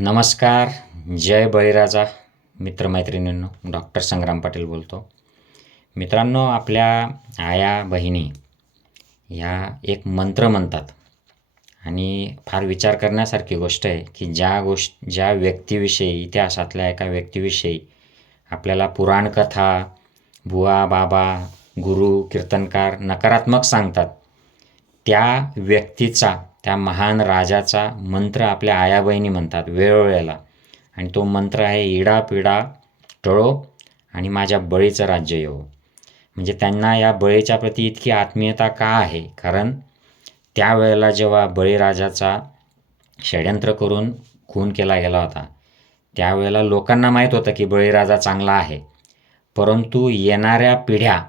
नमस्कार जय बळीराजा मित्रमैत्रिणींनो डॉक्टर संग्राम पाटील बोलतो. मित्रांनो आपल्या आया बहिणी ह्या एक मंत्र म्हणतात आणि फार विचार करण्यासारखी गोष्ट आहे की ज्या गोष्ट ज्या व्यक्तीविषयी इतिहासातल्या एका व्यक्तीविषयी आपल्याला पुराणकथा बुवा बाबा गुरु कीर्तनकार नकारात्मक सांगतात त्या व्यक्तीचा त्या महान राजाचा मंत्र आपल्या आयाबहिणी म्हणतात वेळोवेळेला. आणि तो मंत्र आहे इडा पिडा टळो आणि माझ्या बळीचं राज्य येवो. म्हणजे त्यांना या बळीच्या प्रती इतकी आत्मीयता का आहे? कारण त्यावेळेला जेव्हा बळीराजाचा षड्यंत्र करून खून केला गेला होता त्यावेळेला लोकांना माहीत होतं की बळीराजा चांगला आहे. परंतु येणाऱ्या पिढ्या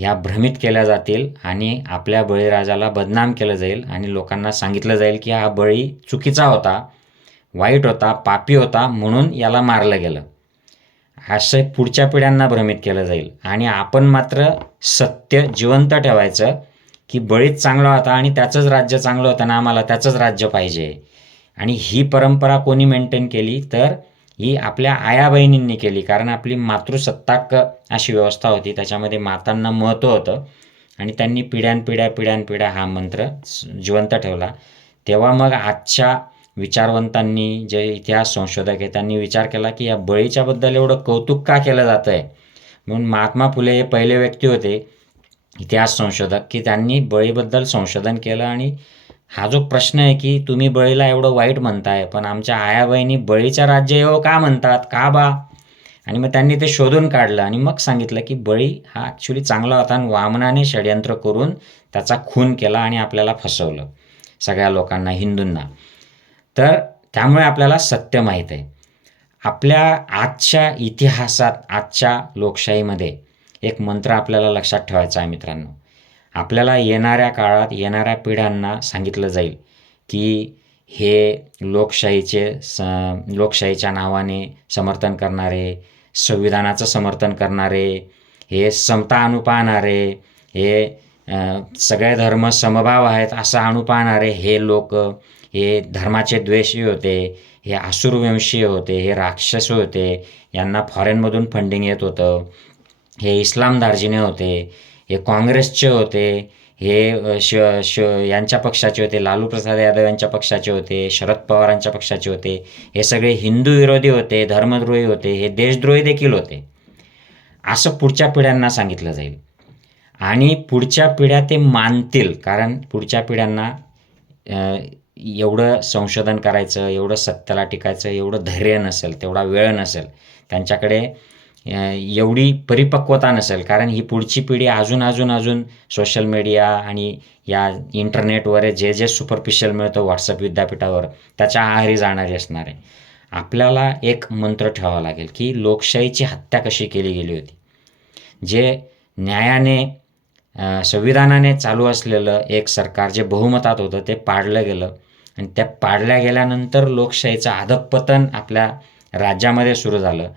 ह्या भ्रमित केल्या जातील आणि आपल्या बळीराजाला बदनाम केलं जाईल आणि लोकांना सांगितलं जाईल की हा बळी चुकीचा होता वाईट होता पापी होता म्हणून याला मारलं गेलं. असं पुढच्या पिढ्यांना भ्रमित केलं जाईल. आणि आपण मात्र सत्य जिवंत ठेवायचं की बळीच चांगला होता आणि त्याचंच राज्य चांगलं होतं ना आम्हाला त्याचंच राज्य पाहिजे. आणि ही परंपरा कोणी मेंटेन केली तर ही आपल्या आया बहिणींनी केली. कारण आपली मातृसत्ताक अशी व्यवस्था होती. त्याच्यामध्ये मातांना महत्त्व होतं. आणि त्यांनी पिढ्यानपिढ्या पिढ्यानपिढ्या हा मंत्र जिवंत ठेवला. तेव्हा मग आजच्या विचारवंतांनी जे इतिहास संशोधक आहे त्यांनी विचार केला की या बळीच्याबद्दल एवढं कौतुक का केलं जातं आहे म्हणून महात्मा फुले हे पहिले व्यक्ती होते इतिहास संशोधक की त्यांनी बळीबद्दल संशोधन केलं आणि हा जो प्रश्न आहे की तुम्ही बळीला एवढं वाईट म्हणताय पण आमच्या आया बहिणी बळीच्या राज्य येऊ का म्हणतात? का बा? आणि मग त्यांनी ते शोधून काढलं आणि मग सांगितलं की बळी हा ॲक्च्युली चांगला होता आणि वामनाने षड्यंत्र करून त्याचा खून केला आणि आपल्याला फसवलं सगळ्या लोकांना हिंदूंना. तर त्यामुळे आपल्याला सत्य माहीत आहे. आपल्या आजच्या इतिहासात आजच्या लोकशाहीमध्ये एक मंत्र आपल्याला लक्षात ठेवायचा आहे मित्रांनो. आपल्याला येणाऱ्या काळात येणाऱ्या पिढ्यांना सांगितलं जाईल की हे लोकशाहीचे स लोकशाहीच्या नावाने समर्थन करणारे संविधानाचं समर्थन करणारे हे समता अनुपाहणारे पाहणारे हे सगळे धर्म समभाव आहेत असं अनुपाहणारे हे लोक हे धर्माचे द्वेषी होते हे आसुरवंशीय होते हे राक्षस होते यांना फॉरेनमधून फंडिंग येत होतं. हे इस्लाम दार्जिने होते हे काँग्रेसचे होते हे श श यांच्या पक्षाचे होते लालू प्रसाद यादव यांच्या पक्षाचे होते शरद पवारांच्या पक्षाचे होते हे सगळे हिंदू विरोधी होते धर्मद्रोही होते हे देशद्रोही देखील होते. असं पुढच्या पिढ्यांना सांगितलं जाईल. आणि पुढच्या पिढ्या ते मानतील कारण पुढच्या पिढ्यांना एवढं संशोधन करायचं एवढं सत्याला टिकायचं एवढं धैर्य नसेल तेवढा वेळ नसेल त्यांच्याकडे एवढी परिपक्वता नसेल. कारण ही पुढची पिढी अजून अजून अजून सोशल मीडिया आणि या इंटरनेटवर जे जे सुपरफिशियल मिळतं व्हॉट्सअप विद्यापीठावर त्याच्या आहारी जाणारी असणार आहे. आपल्याला एक मंत्र ठेवावा लागेल की लोकशाहीची हत्या कशी केली गेली होती? जे न्यायाने संविधानाने चालू असलेलं एक सरकार जे बहुमतात होतं ते पाडलं गेलं. आणि त्या पाडल्या गेल्यानंतर लोकशाहीचं अधपतन आपल्या राज्यामध्ये सुरू झालं.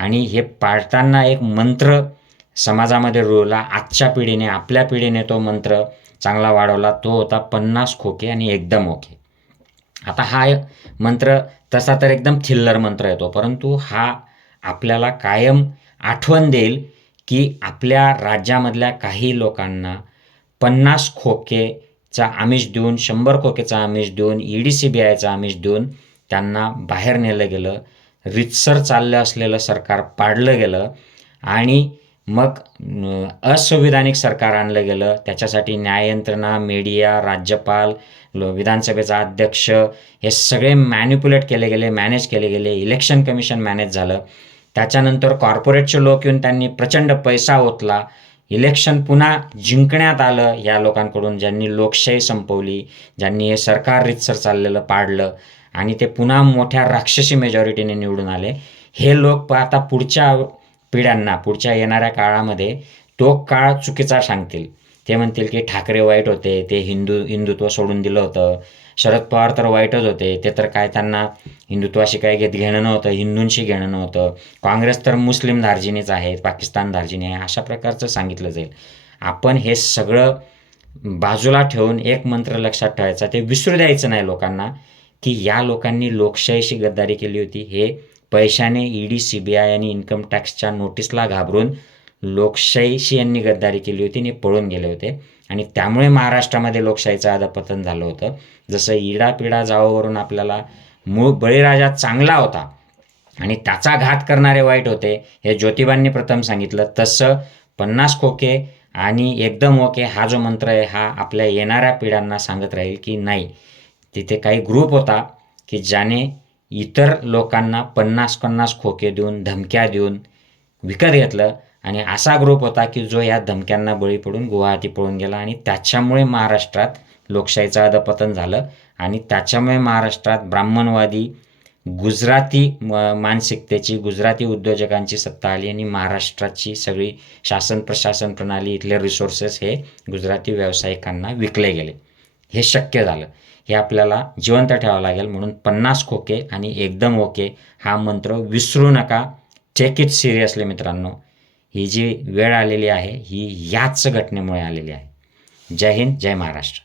आणि हे पाळताना एक मंत्र समाजामध्ये रुळला. आजच्या पिढीने आपल्या पिढीने तो मंत्र चांगला वाढवला. तो होता पन्नास खोके आणि एकदम ओके. आता हा मंत्र तसा तर एकदम थिल्लर मंत्र येतो परंतु हा आपल्याला कायम आठवण देईल की आपल्या राज्यामधल्या काही लोकांना पन्नास खोकेचा आमिष देऊन शंभर खोकेचा आमिष देऊन ई डी सी बी आयचा आमिष देऊन त्यांना बाहेर नेलं गेलं. रितसर चाललं असलेलं सरकार पाडलं गेलं आणि मग असंविधानिक सरकार आणलं गेलं. त्याच्यासाठी न्याययंत्रणा मीडिया राज्यपाल विधानसभेचा अध्यक्ष हे सगळे मॅन्युप्युलेट केले गेले मॅनेज केले गेले. इलेक्शन कमिशन मॅनेज झालं. त्याच्यानंतर कॉर्पोरेटचे लोक येऊन त्यांनी प्रचंड पैसा ओतला. इलेक्शन पुन्हा जिंकण्यात आलं या लोकांकडून ज्यांनी लोकशाही संपवली ज्यांनी हे सरकार रितसर चाललेलं पाडलं. आणि ते पुन्हा मोठ्या राक्षसी मेजॉरिटीने निवडून आले. हे लोक आता पुढच्या पिढ्यांना पुढच्या येणाऱ्या काळामध्ये तो काळ चुकीचा सांगतील. ते म्हणतील की ठाकरे वाईट होते ते हिंदू हिंदुत्व सोडून दिलं होतं. शरद पवार तर वाईटच होते ते तर काय त्यांना हिंदुत्वाशी काय घेत घेणं नव्हतं हिंदूंशी घेणं नव्हतं. काँग्रेस तर मुस्लिम धार्जिनीच आहे पाकिस्तान धार्जिनी आहे अशा प्रकारचं सांगितलं जाईल. आपण हे सगळं बाजूला ठेवून एक मंत्र लक्षात ठेवायचा ते विसरू द्यायचं नाही लोकांना. की या लोकांनी लोकशाहीशी गद्दारी केली होती. हे पैशाने ईडी सी बी आय आणि इन्कम टॅक्सच्या नोटीसला घाबरून लोकशाहीशी यांनी गद्दारी केली होती आणि पळून गेले होते. आणि त्यामुळे महाराष्ट्रामध्ये लोकशाहीचं अधपतन झालं होतं. जसं इडापिडा जावावरून आपल्याला मूळ बळीराजा चांगला होता आणि त्याचा घात करणारे वाईट होते हे ज्योतिबांनी प्रथम सांगितलं. तसं पन्नास खोके आणि एकदम ओके हा जो मंत्र आहे हा आपल्या येणाऱ्या पिढ्यांना सांगत राहील की नाही. तिथे काही ग्रुप होता की ज्याने इतर लोकांना पन्नास पन्नास खोके देऊन धमक्या देऊन विकत घेतलं. आणि असा ग्रुप होता की जो या धमक्यांना बळी पडून गुवाहाटी पळून गेला. आणि त्याच्यामुळे महाराष्ट्रात लोकशाहीचं अधपतन झालं. आणि त्याच्यामुळे महाराष्ट्रात ब्राह्मणवादी गुजराती मानसिकतेची गुजराती उद्योजकांची सत्ता आली. आणि महाराष्ट्राची सगळी शासन प्रशासन प्रणाली इथले रिसोर्सेस हे गुजराती व्यावसायिकांना विकले गेले. हे शक्य झालं. हे आपल्याला जिवंत ठेवावं लागेल म्हणून पन्नास खोके आणि एकदम ओके हा मंत्र विसरू नका. टेक इट सिरियसली मित्रांनो. ही जी वेळ आलेली आहे ही याच घटनेमुळे आलेली आहे. जय हिंद जय महाराष्ट्र.